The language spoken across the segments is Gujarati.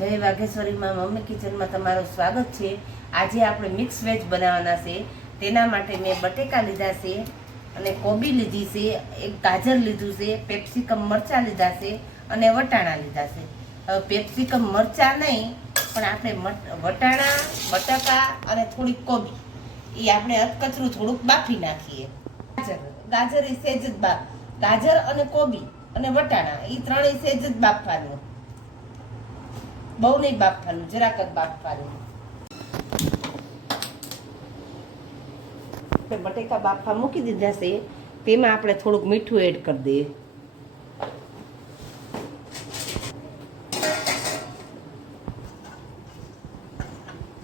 જય વાઘેશ્વરીમાં મમ્મી કિચનમાં તમારું સ્વાગત છે। આજે આપણે મિક્સ વેજ બનાવવાના છે। તેના માટે મેં બટેકા લીધા છે અને કોબી લીધી છે, એક ગાજર લીધું છે, પેપ્સિકમ મરચાં લીધા છે અને વટાણા લીધા છે। હવે પેપ્સિકમ મરચાં નહીં પણ આપણે વટાણા, બટાકા અને થોડીક કોબી એ આપણે અધકચરું થોડુંક બાફી નાખીએ। ગાજર એ સેજ જ ગાજર અને કોબી અને વટાણા એ ત્રણેય સેજ જ બાફવાનું, બહુ નહીં બાફવાનું, જરાક જ બાફવાનું। બટેકા બાફવા મૂકી દીધા છે, તેમાં આપણે થોડુંક મીઠું એડ કરી દઈએ।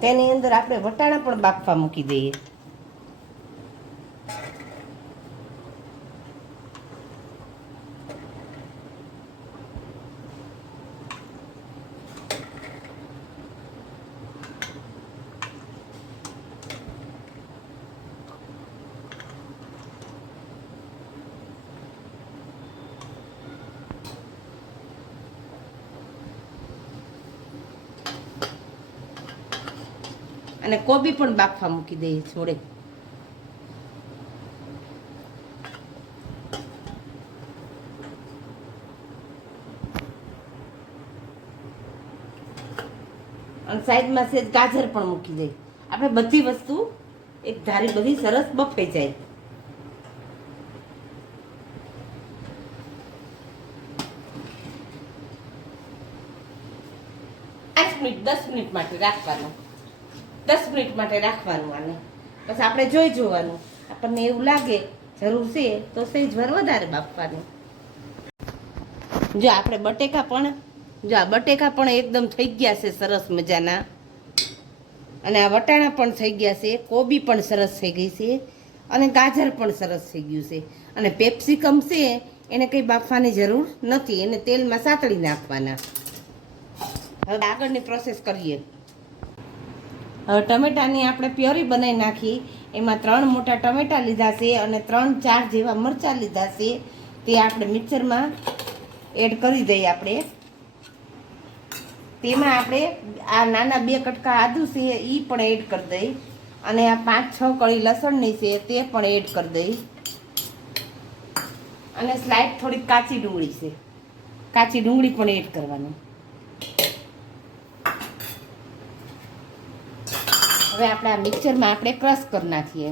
તેની અંદર આપણે વટાણા પણ બાફવા મૂકી દઈએ। અને કોબી પણ બાફવા મૂકી દઈએ થોડે। અને સાઈડમાં સેજ ગાજર પણ મૂકી દઈએ। આપણે બધી વસ્તુ એક ધારી બધી સરસ બફાઈ જાય। 10 મિનિટ માટે રાખવાનું, 10 મિનિટ માટે રાખવાનું આને। બસ આપણે જોઈ જોવાનું, આપણને એવું લાગે જરૂર છે તો સહેજ વાર વધારે બાફવાનું। જો આપણે બટેકા પણ આ બટેકા એકદમ થઈ ગયા છે સરસ મજાના, અને આ વટાણા પણ થઈ ગયા છે, કોબી પણ સરસ થઈ ગઈ છે અને ગાજર પણ સરસ થઈ ગયું છે। અને પેપ્સિકમ છે એને કંઈ બાફવાની જરૂર નથી, એને તેલમાં સાતળી નાખવાના। હવે આગળની પ્રોસેસ કરીએ। હવે ટમેટાની આપણે પ્યોરી બનાવી નાખી। એમાં 3 મોટા ટમેટા લીધા છે અને 3-4 જેવા મરચાં લીધા છે, તે આપણે મિક્સરમાં એડ કરી દઈએ। આપણે તેમાં આપણે આ નાના 2 કટકા આદુ છે એ પણ એડ કરી દઈએ, અને આ 5-6 કળી લસણની છે તે પણ એડ કરી દઈએ, અને સ્લાઇડ થોડીક કાચી ડુંગળી છે, કાચી ડુંગળી પણ એડ કરવાની। હવે આપણે આ મિક્સરમાં આપણે ક્રશ કરી નાખીએ।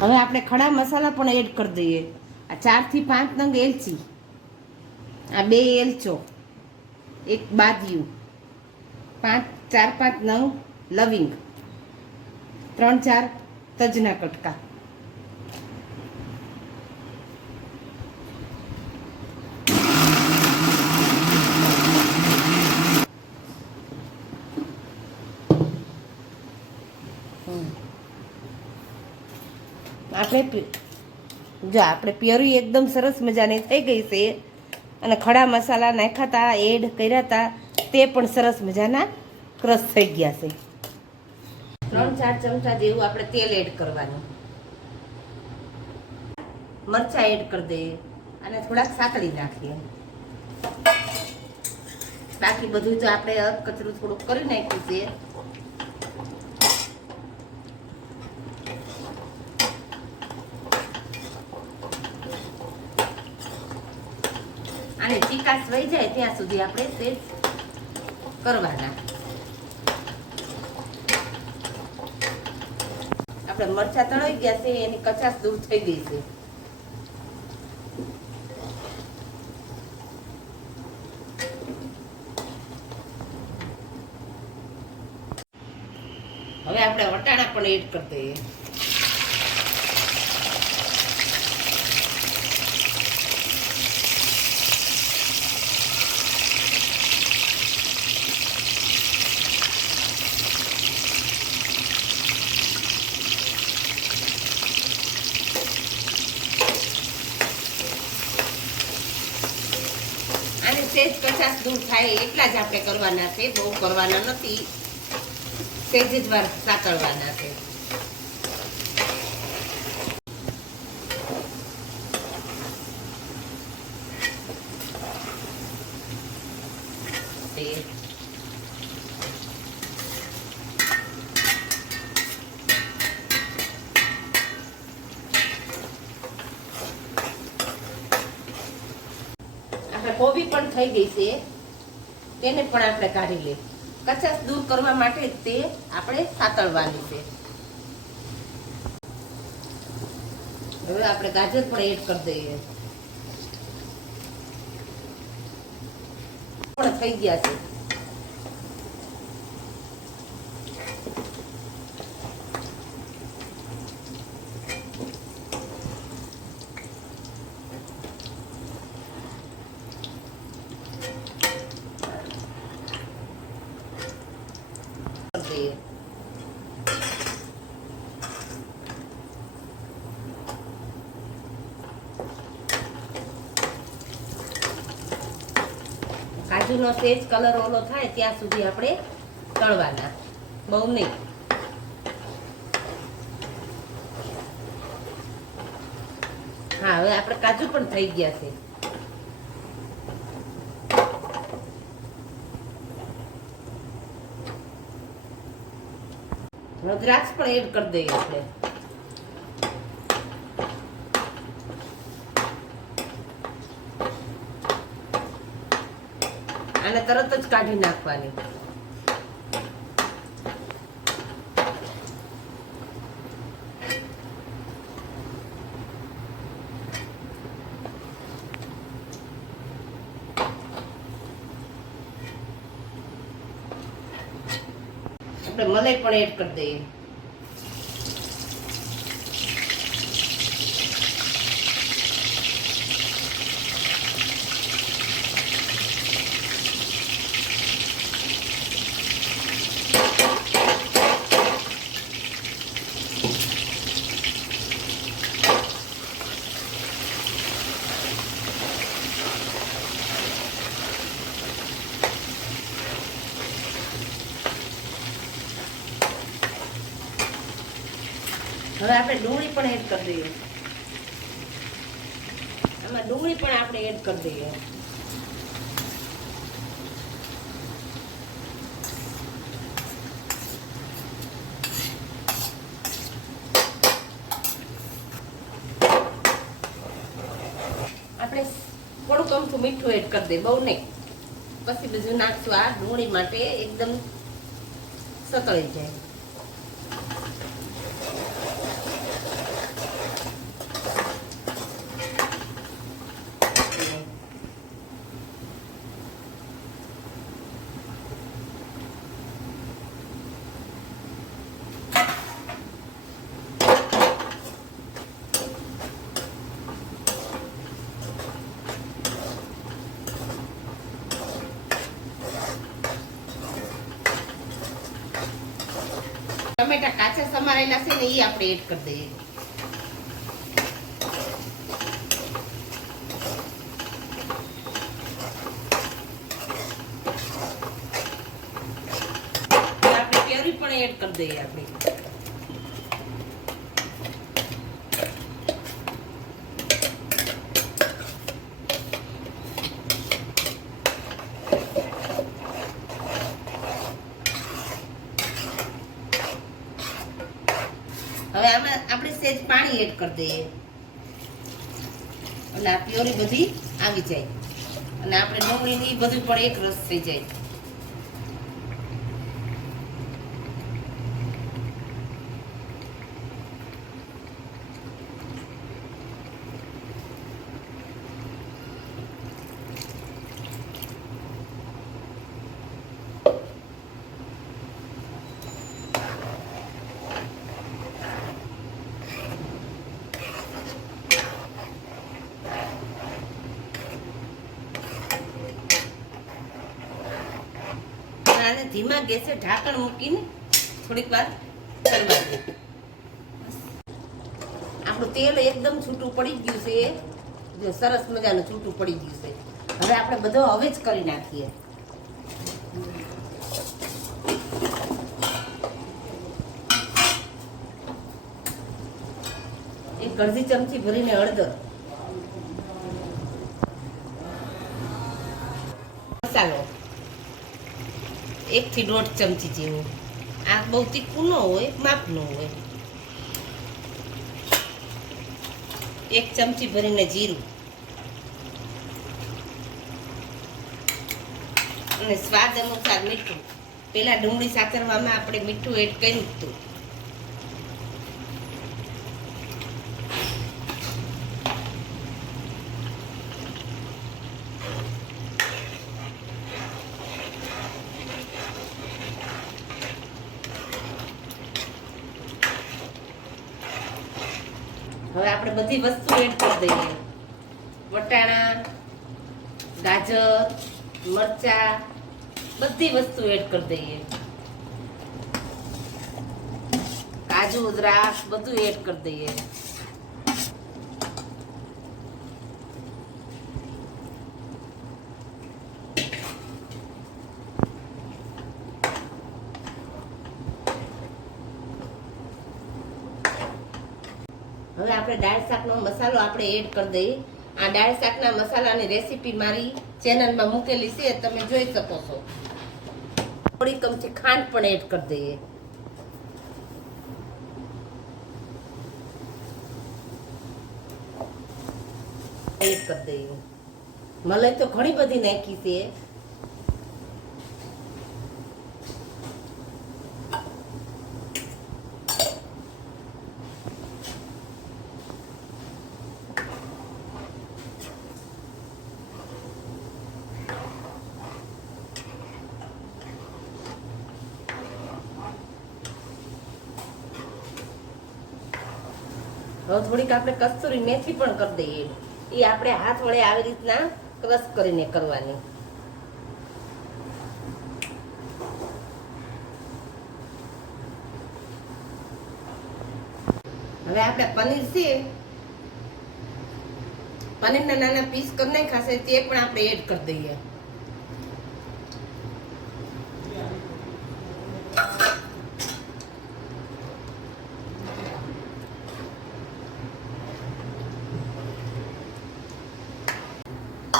હવે આપણે ખડા મસાલા પણ એડ કરી દઈએ। આ 4 થી 5 નંગ એલચી, આ 2 એલચો, 1 બાદિયું, 4-5 નંગ લવિંગ, 3-4 તજના કટકા, આપણે પ્યોરી એકદમ સરસ મજાની થઈ ગઈ છે, અને ખડા મસાલા નાખ્યા હતા, એડ કર્યા હતા, તે પણ સરસ મજાના ક્રશ થઈ ગયા છે। 3-4 ચમચા જેવું આપણે તેલ એડ કરવાનું, મરચાં એડ કરી દઈએ અને થોડાક સાતળી નાખીએ। બાકી બધું તો આપણે કચરું થોડુંક કરી નાખ્યું છે। અને ચીકાશ વહી જાય ત્યાં સુધી આપણે સેજ કરવાના। આપણે મરચાં તળાઈ ગયા છે, એની કચાશ દૂર થઈ ગઈ છે। હવે આપણે વટાણા પણ એડ કરી દઈએ। સેજ કચાશ દૂર થાય એટલા જ આપણે કરવાના છે, બહુ કરવાના નથી, સેજ જ વાર સાતળવાના છે। પણ થઈ ગઈ છે તેને પણ આપણે કાઢી લઈએ. કચાશ દૂર કરવા માટે તે આપણે સાતળવાની છે. હવે આપણે ગાજર પણ એડ કરી દઈએ. પણ થઈ ગયા છે. કાજુનો સેજ કલર ઓલો થાય ત્યાં સુધી આપણે તળવાના, બહુ નહીં. હા, હવે આપણે કાજુ પણ થઈ ગયા છે. હવે દ્રાક્ષ પણ એડ કરી દઈએ આપણે. આને તરત જ કાઢી નાખવાની. આપણે મલાઈ પણ એડ કરી દઈએ. હવે આપણે ડુંગળી પણ એડ કરી દઈએ. આમાં ડુંગળી પણ આપણે એડ કરી દઈએ. આપણે થોડુંક અમથું મીઠું એડ કરી દઈએ, બહુ નહીં. પછી બધું નાખશું. આ ડુંગળી માટે એકદમ સતળી જાય. ટમેટા કાચા સમારેલા છે ને એ આપણે એડ કરી દઈએ. આપણે કેરી પણ એડ કરી દઈએ. આપણે હવે આમાં આપણે સેજ પાણી એડ કરી દઈએ અને આ પ્યોરી બધી આવી જાય અને આપણે ડુંગળીની બધું પણ એક રસ થઈ જાય. આને ધીમા ગેસે ઢાંકણ મૂકીને થોડીક વાર ચડવા દે. આપણું તેલ એકદમ છૂટું પડી ગયું છે. જો સરસ મજાનું છૂટું પડી ગયું છે. હવે આપણે બધો હવે જ કરી નાખીએ. એક અડધી ચમચી ભરીને હળદર, મસાલો 1 થી 1.5 ચમચી જેવું. આ બહુ તીખું ન હોય, માપનું હોય. 1 ચમચી ભરીને જીરું, અને સ્વાદ અનુસાર મીઠું. પેલા ડુંગળી સાતરવામાં આપણે મીઠું એડ કર્યું હતું. હવે આપણે બધી વસ્તુ એડ કરી દઈએ. વટાણા, ગાજર, મરચા, બધી વસ્તુ એડ કરી દઈએ. કાજુ, દ્રાક્ષ બધું એડ કરી દઈએ. હવે આપણે દાળ શાકનો મસાલો આપણે એડ કરી દઈએ. આ દાળ શાકના મસાલાની રેસીપી મારી ચેનલમાં મૂકેલી છે, તમે જોઈ શકો છો. થોડી ચમચી ખાંડ પણ એડ કરી દઈએ. એડ કરી દઈએ. મલાઈ તો ઘણી બધી નાખી છે. હવે થોડીક આપણે કસ્તુરી મેથી પણ કરી દઈએ. એ આપણે હાથ વડે આવી રીતના ક્રશ કરીને કરવાની. હવે આપણે પનીર છે, પનીરના નાના પીસ કરી નાખાશે તે પણ આપણે એડ કરી દઈએ.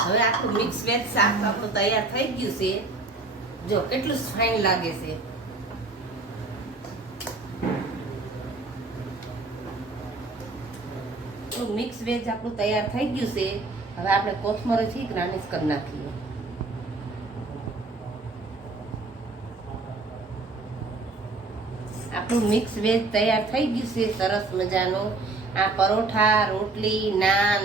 હવે આખું મિક્સ વેજ શાક આપણું તૈયાર થઈ ગયું છે. જો કેટલું ફાઇન લાગે છે. મિક્સ વેજ આપણું તૈયાર થઈ ગયું છે. હવે આપણે કોથમરીથી ગાર્નિશ કરી નાખીએ. આપણું મિક્સ વેજ તૈયાર થઈ ગયું છે સરસ મજાનું. આ પરોઠા, રોટલી, નાન,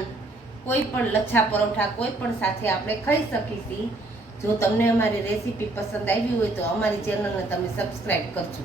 કોઈ પણ લચ્છા પરોઠા કોઈ પણ સાથે આપણે ખાઈ શકીશું. જો તમને અમારી રેસીપી પસંદ આવી હોય તો અમારી ચેનલને તમે સબસ્ક્રાઈબ કરજો.